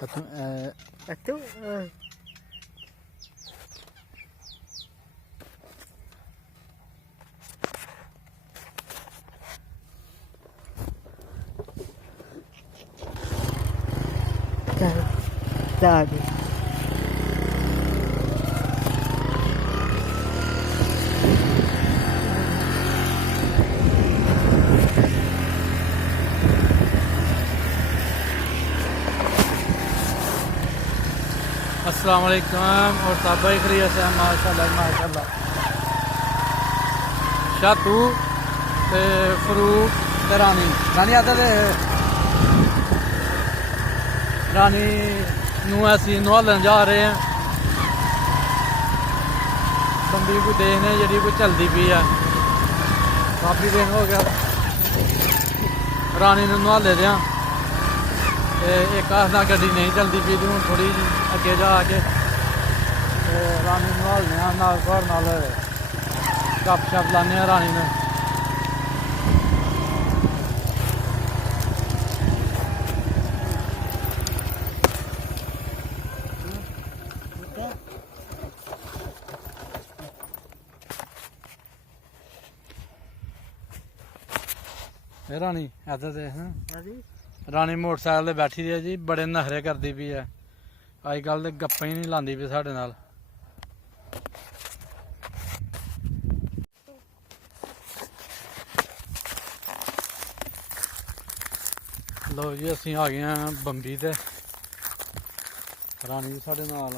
Itu tadi. अस्सलाम वालेकुम और ताबाई खरीद से माशाल्लाह माशाल्लाह शातू ते फरूक ते रानी रानी आता ते रानी नू असी नहलन जा रहे हैं बंदी को देखने जी कोई चलती पी है काफ़ी दिन हो गया रानी नहले दे एक आखना गड्डी नहीं चलती पी हूँ थोड़ी जी अगे जाके रानी नहालने नाल घर नाल गप शप लाने रानी ने रानी इधर देख रानी मोटरसाइकिल ते बैठी दी है जी बड़े नखरे करती पी है अजकल तो गप्पां ही नहीं लांदी पई साढ़े नाल लो जी असीं आ गए हैं बंबी ते रानी भी साढ़े नाल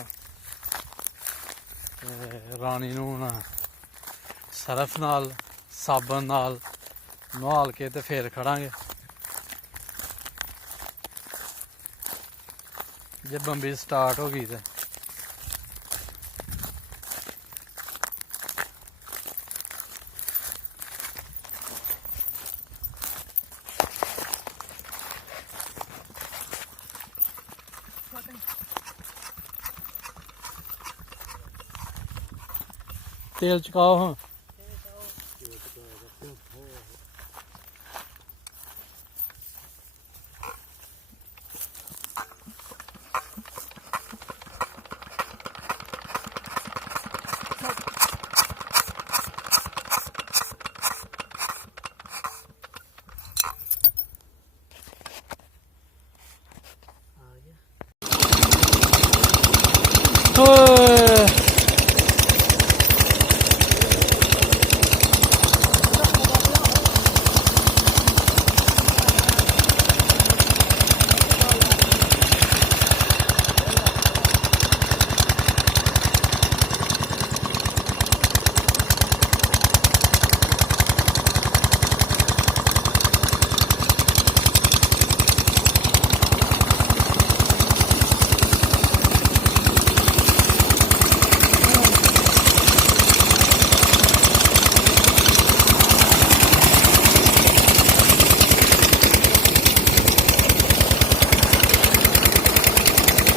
रानी नूं हुण सरफ नाल साबन नाल नहाल के ते फिर खड़ांगे जे बंबी स्टार्ट हो गई तो तेल चुकाओ हाँ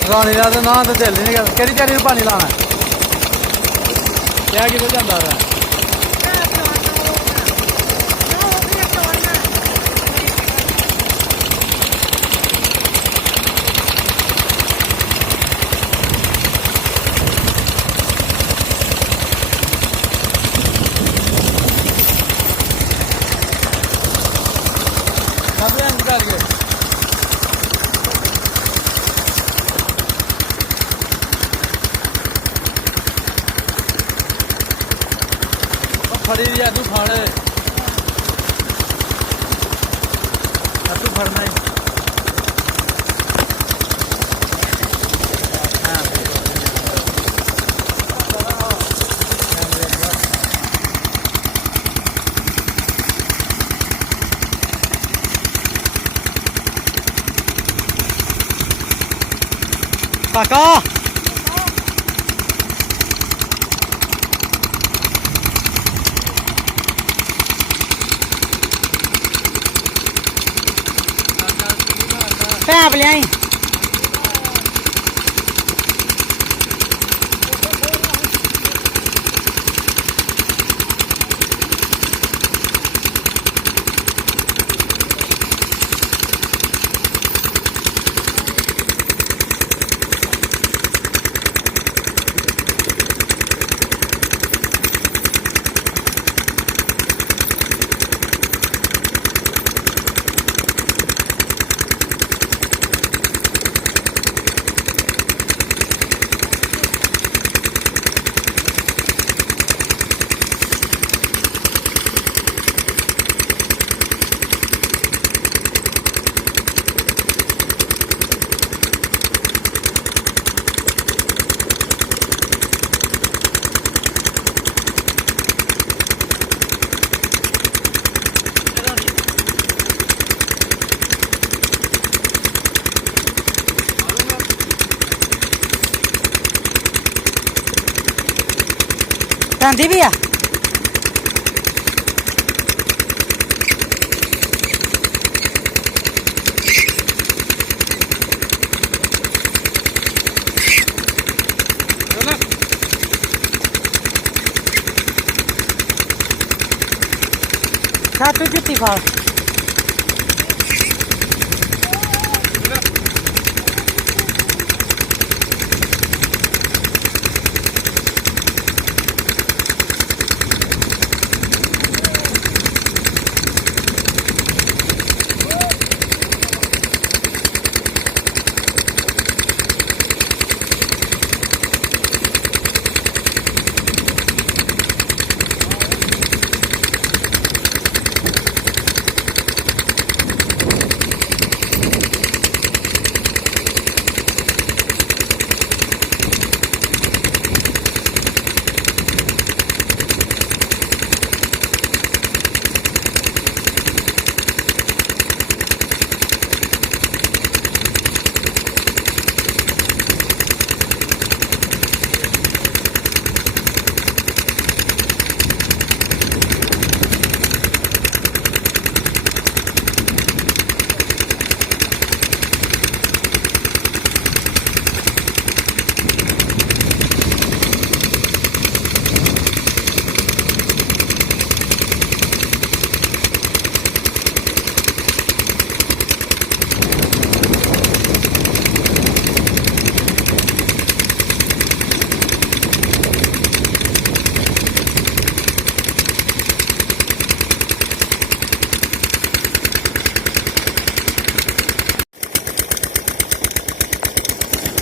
रानी का तो ना तो दिल नहीं करता कि चारी पानी लाना क्या कितने जाता है फड़ी दिया तू फाड़े तू फड़ना ही काका पैप ले आई ਜਾਂਦੀ ਵੀ ਆ ਛੱਤ ਜੁੱਤੀ ਫਾਲ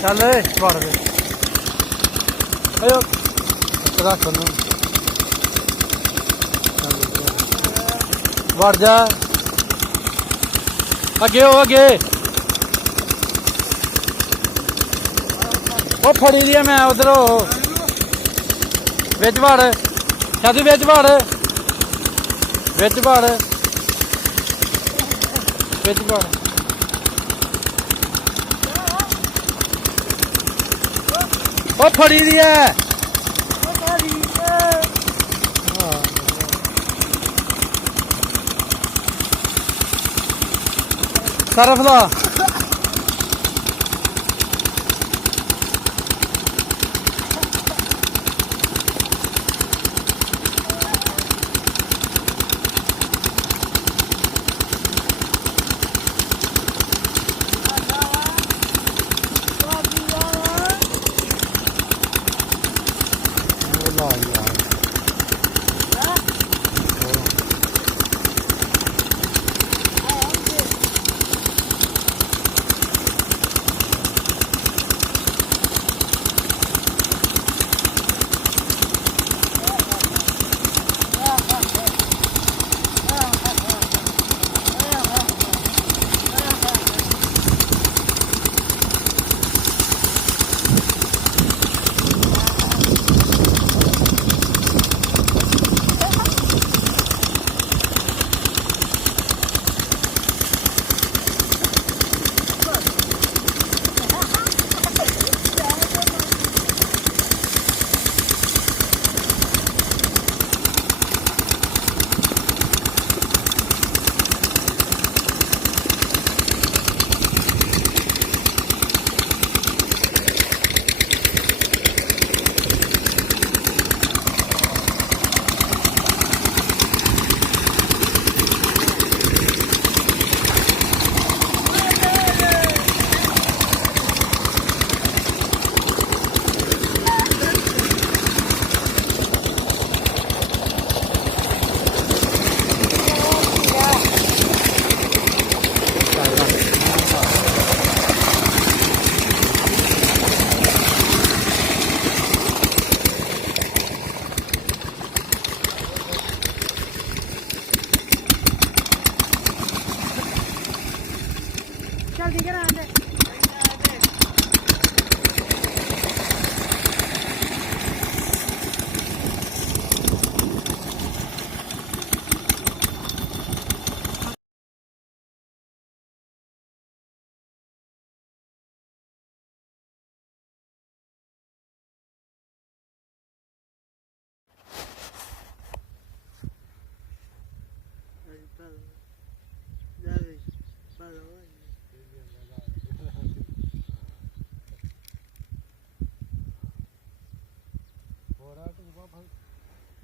ਚੱਲ ਵੜ ਦੇ ਆਇਓ ਰੱਖ ਨੂੰ ਵੜ ਜਾ ਅੱਗੇ ਹੋ ਅੱਗੇ ਉਹ ਫੜੀ ਲਈ ਮੈਂ ਉਧਰ ਵਿੱਚ ਵੜ ਸਾਧੂ ਵਿੱਚ ਵੜ ਵਿੱਚ ਵੜ ਵਿੱਚ ਵੜ ਉਹ ਫੜੀ ਦੀ ਹੈ ਸਰਫ ਲਾ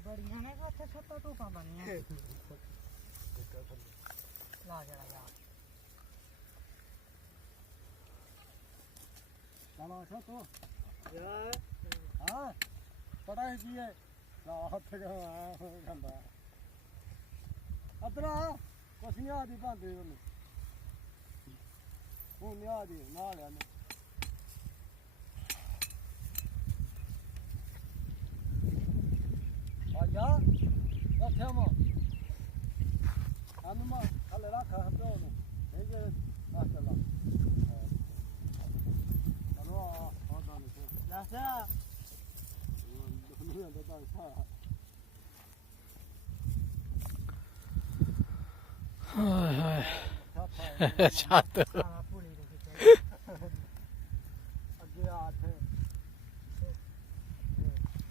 ਬੜੀਆਂ ਨੇ ਉੱਥੇ ਛੱਤਾਂ ਧੂਪਾਂ ਬਣੀਆਂ ਲਾ ਜਰਾ ਯਾਰ ਚਲੋ ਛੋਟੋ ਯਾਰ ਹਾਂ ਪਤਾ ਹੈ ਕੀ ਹੈ ਰਾਤ ਗੰਦਾ ਅਦਰਾ ਕੁਛ ਨਹੀਂ ਆਦੀ ਭਾਂਦੇ ਉਹਨੂੰ ਉਹ ਨਹੀਂ ਆਦੀ ਨਾਲ ਆਨੇ ਆਜਾ ਉੱਥੇ ਮੋ ਅਨਮਾ ਹਲੇ ਰੱਖ ਹੱਥੋਂ ਉਹਨੂੰ ਇਹ ਜੇ ਆਸਲਾ ਹਲੋ ਆ ਦਾ ਨਹੀਂ ਲਾਸਾ ਉਹ ਨਹੀਂ ਤਾਂ ਸਾ ਹਾਏ ਹਾਏ ਛੱਤ ਸਾਰਾ ਭੁਲੀ ਦੇ ਵਿੱਚ ਅੱਗੇ ਆ ਤੇ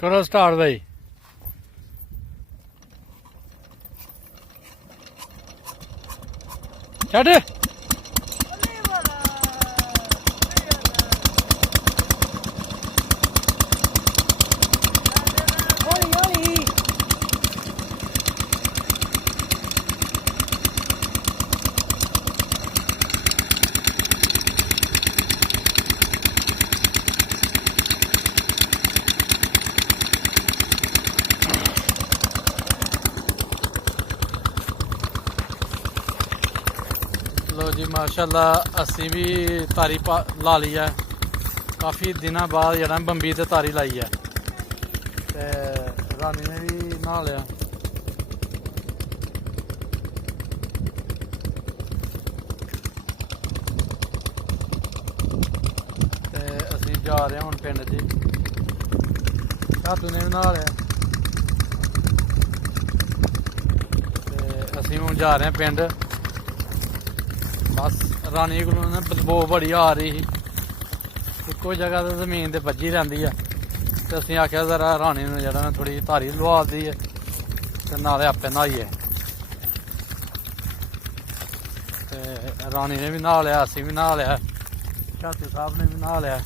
ਕਰੋ ਸਟਾਰਟ ਬਾਈ ਛੱਡ ਹੌਲੀ ਹੌਲੀ ਲੋ ਜੀ ਮਾਸ਼ਾਅੱਲਾ ਅਸੀਂ ਵੀ ਤਾਰੀ ਲਾ ਲਈ ਹੈ ਕਾਫੀ ਦਿਨਾਂ ਬਾਅਦ ਜਿਹੜਾ ਬੰਬੀ ਤੇ ਤਾਰੀ ਲਾਈ ਹੈ ਤੇ ਰਾਣੀ ਨੇ ਵੀ ਨਹਾ ਲਿਆ ਤੇ ਅਸੀਂ ਜਾ ਰਹੇ ਹਾਂ ਹੁਣ ਪਿੰਡ 'ਚ ਸਾਤੂ ਨੇ ਵੀ ਨਹਾ ਲਿਆ ਤੇ ਅਸੀਂ ਹੁਣ ਜਾ ਰਹੇ ਹਾਂ ਪਿੰਡ ਬਸ ਰਾਣੀ ਕੋਲੋਂ ਨਾ ਬਦਬੂ ਬੜੀ ਆ ਰਹੀ ਸੀ ਇੱਕੋ ਜਗ੍ਹਾ ਤੇ ਜ਼ਮੀਨ ਤੇ ਵੱਜੀ ਰਹਿੰਦੀ ਆ ਤੇ ਅਸੀਂ ਆਖਿਆ ਜ਼ਰਾ ਰਾਣੀ ਨੂੰ ਜਿਹੜਾ ਨਾ ਥੋੜੀ ਧਾਰੀ ਲਵਾ ਦੀ ਹੈ ਤੇ ਨਾਲੇ ਆਪੇ ਨਹਾਈਏ ਤੇ ਰਾਣੀ ਨੇ ਵੀ ਨਹਾ ਲਿਆ ਅਸੀਂ ਵੀ ਨਹਾ ਲਿਆ ਚਾਚੂ ਸਾਹਿਬ ਨੇ ਵੀ ਨਹਾ ਲਿਆ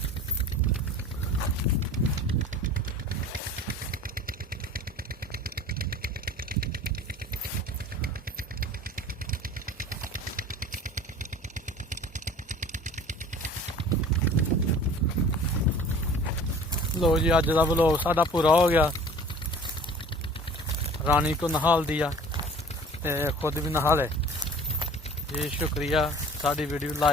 ਲੋ ਜੀ ਅੱਜ ਦਾ ਵਲੋਗ ਸਾਡਾ ਪੂਰਾ ਹੋ ਗਿਆ ਰਾਣੀ ਕੋ ਨਹਾਲ ਦਿਆ ਤੇ ਖੁਦ ਵੀ ਨਹਾ ਲੈ ਜੀ ਸ਼ੁਕਰੀਆ ਸਾਡੀ ਵੀਡੀਓ ਲਾਈਕ